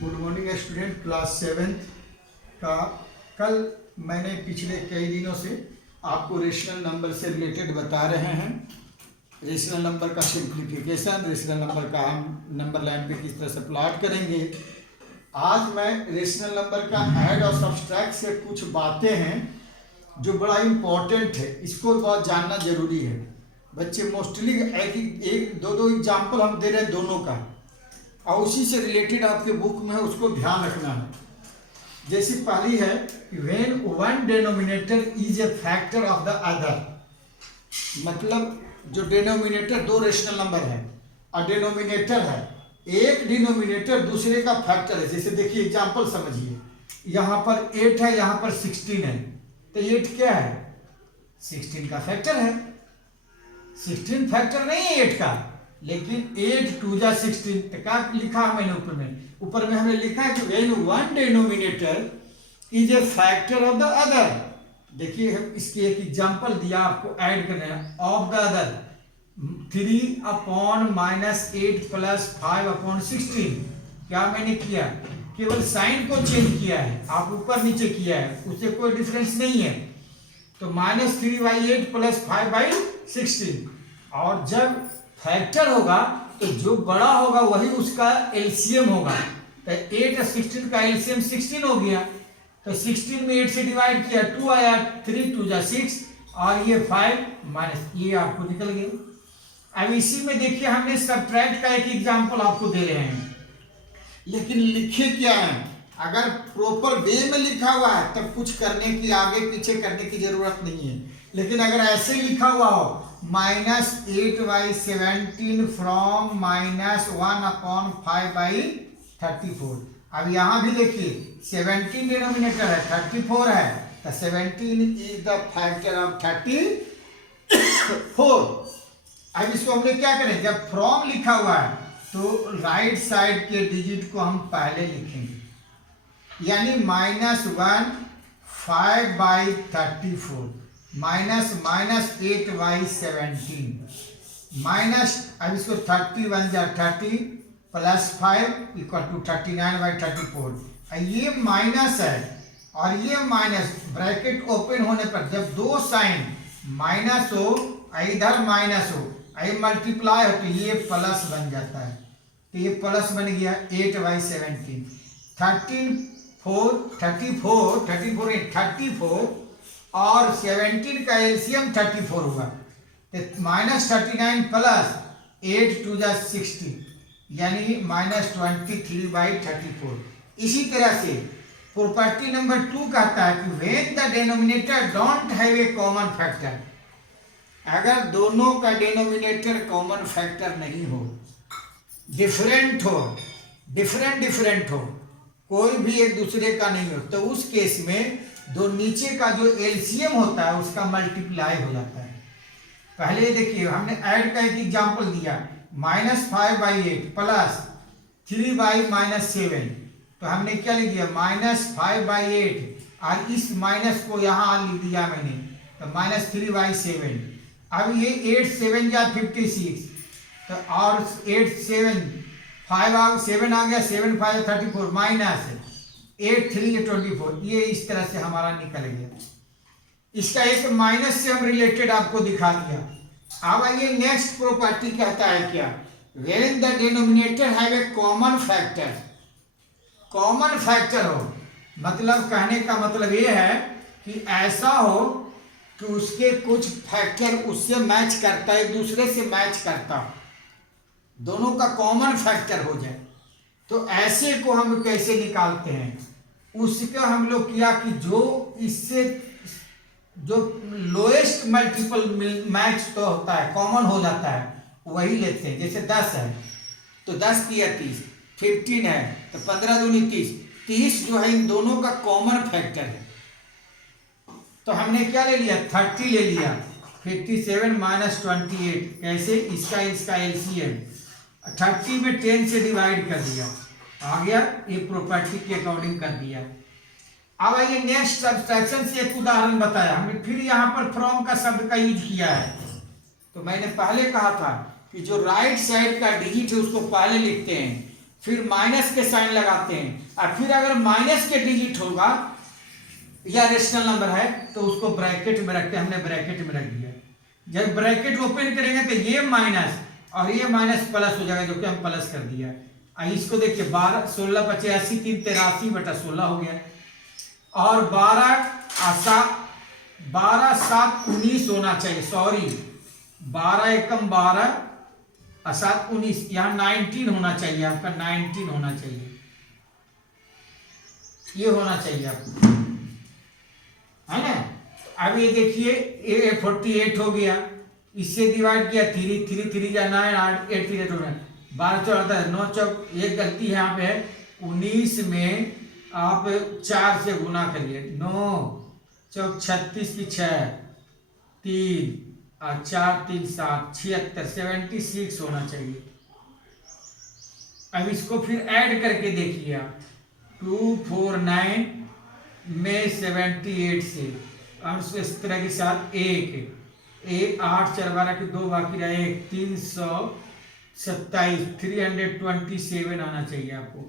Good morning student, class 7th का कल मैंने पिछले कई दिनों से आपको रेशनल नंबर से रिलेटेड बता रहे हैं। रेशनल नंबर का सिंप्लीफिकेशन, रेशनल नंबर का हम नंबर लाइन पे किस तरह से प्लॉट करेंगे। आज मैं रेशनल नंबर का ऐड और सब्सट्रैक्ट से कुछ बातें हैं जो बड़ा इम्पोर्टेंट है, इसको बहुत जानना जरूरी है। बच्चे मोस्टली एक दो एग्जाम्पल हम दे रहे हैं दोनों का, और उसी से रिलेटेड आपके बुक में है, उसको ध्यान रखना है। जैसी पहली है, when one denominator is a factor of the other, मतलब जो डिनोमिनेटर दो रेशनल नंबर है और डिनोमिनेटर है, एक डिनोमिनेटर दूसरे का फैक्टर है। जैसे देखिए एग्जांपल समझिए, यहाँ पर 8 है, यहाँ पर 16 है, तो 8 क्या है? 16 का फैक्टर है। 16 फैक्टर नहीं है 8 का, लेकिन 8 2 जा 16 क्या लिखा है मैंने ऊपर में हमने लिखा है कि when one denominator is a factor of the other. देखिए इसकी एक एग्जांपल दिया आपको ऐड करना है, of the other 3 upon -8 plus 5 upon 16। क्या मैंने किया? केवल साइन को चेंज किया है, आप ऊपर नीचे किया है, उससे कोई डिफरेंस नहीं है। तो -3/8 प्लस 5/16, और जब फैक्टर होगा तो जो बड़ा होगा वही उसका एलसीएम होगा। तो 8 और 16 का एलसीएम 16 हो गया, तो 16 में 8 से डिवाइड किया, 2 आया, 3 2 जा 6, और ये 5 माइनस ये आपको निकल गया। अब इसी में देखिए हमने सब्ट्रैक्ट का एक एग्जांपल आपको दे रहे हैं, लेकिन लिखे क्या है? अगर प्रॉपर वे में लिखा हुआ है तब कुछ करने की, आगे पीछे करने की जरूरत नहीं है। लेकिन अगर ऐसे लिखा हुआ हो -8/17 फ्रॉम -1/5/34, अब यहाँ भी देखिए 17 डिनोमिनेटर है, 34 है, तो 17 इज द फैक्टर ऑफ 34। अब इसको हमने क्या करें? जब फ्रॉम लिखा हुआ है तो राइट साइड के डिजिट को हम पहले लिखेंगे, यानी -1 5/34 -8/17 माइनस, अब इसको 31 जा 30 प्लस 5 इक्वल टू 39/34। ये माइनस है और ये माइनस, ब्रैकेट ओपन होने पर जब दो साइन माइनस हो, इधर माइनस हो, ये मल्टीप्लाई हो तो ये प्लस बन जाता है। तो ये प्लस बन गया 8/17। 34 और 17 का एलसीएम 34 हुआ, तो -39 प्लस 8 2 जा 60, यानी -23/34। इसी तरह से प्रॉपर्टी नंबर 2 कहता है कि when the denominator don't have a common factor, अगर दोनों का डिनोमिनेटर कॉमन फैक्टर नहीं हो, डिफरेंट हो, कोई भी एक दूसरे का नहीं हो, तो उस केस में दो नीचे का जो एलसीएम होता है उसका मल्टीप्लाई हो जाता है। पहले देखिए हमने ऐड का एक एग्जांपल दिया, -5/8 प्लस 3/-7, तो हमने क्या लिख दिया? -5/8, और इस माइनस को यहाँ लिख दिया मैंने, तो -3/7। अब ये 8 7 जा 56, तो और 8 7 5 7 आ गया, 7 5 34 माइनस 8 3 24, ये इस तरह से हमारा निकल गया। इसका एक माइनस से हम रिलेटेड आपको दिखा दिया। अब आइए नेक्स्ट प्रॉपर्टी कहता है क्या? When the denominator have a common factor, common factor हो, मतलब कहने का मतलब ये है कि ऐसा हो कि उसके कुछ फैक्टर उससे मैच करता है, एक दूसरे से मैच करता हो, दोनों का कॉमन फैक्टर हो जाए। तो ऐसे को हम कैसे निकालते हैं? उसका हम लोग किया कि जो इससे जो लोएस्ट मल्टीपल मैच तो होता है, कॉमन हो जाता है, वही लेते हैं। जैसे 10 है तो 10 किया 30, 15 है तो 15 दूनी 30, 30 जो है इन दोनों का कॉमन फैक्टर है। तो हमने क्या ले लिया? 30 ले लिया, 57 -28, कैसे? इसका एलसीएम 30 में 10 से डिवाइड कर दिया, आ गया, ये प्रॉपर्टी के अकॉर्डिंग कर दिया। अब आइए नेक्स्ट सब्सट्रैक्शन से एक उदाहरण बताया हमने, फिर यहाँ पर फ्रॉम का शब्द का यूज किया है। तो मैंने पहले कहा था कि जो राइट साइड का डिजिट है उसको पहले लिखते हैं, फिर माइनस के साइन लगाते हैं, और फिर अगर माइनस के डिजिट होगा या रेशनल नंबर है तो उसको ब्रैकेट में रखते हैं। हमने ब्रैकेट में रख दिया। जब ब्रैकेट ओपन करेंगे तो ये माइनस और ये माइनस प्लस हो जाएगा, जो कि हम प्लस कर दिया। इसको देखिए 12 16 25 80 3 83/16 हो गया, और 12 7 19 होना चाहिए। सॉरी 12 एकम 12 और 7 19, यहाँ 19 होना चाहिए आपका, 19 होना चाहिए, ये होना चाहिए आपको, है ना। अब ये देखिए ये 48 हो गया, इससे डिवाइड किया 3 3 3 या 9 8 8 3 8 12 14 9 चौक, एक गलती है यहाँ पे है 19 में आप 4 से गुना करिए, 9 चौक 36 की 6 3 और 4 3 7 76 76 होना चाहिए। अब इसको फिर ऐड करके देखिए आप, 249 में 78 से, और उसको इस तरह के साथ 1 8 4 12 के 2 बाकी रहा 1 327 327 आना चाहिए आपको।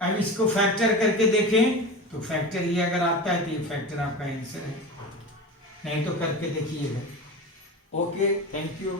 अब इसको फैक्टर करके देखें तो फैक्टर ये अगर आता है तो ये फैक्टर आपका आंसर है, नहीं तो करके देखिएगा। Okay, thank you.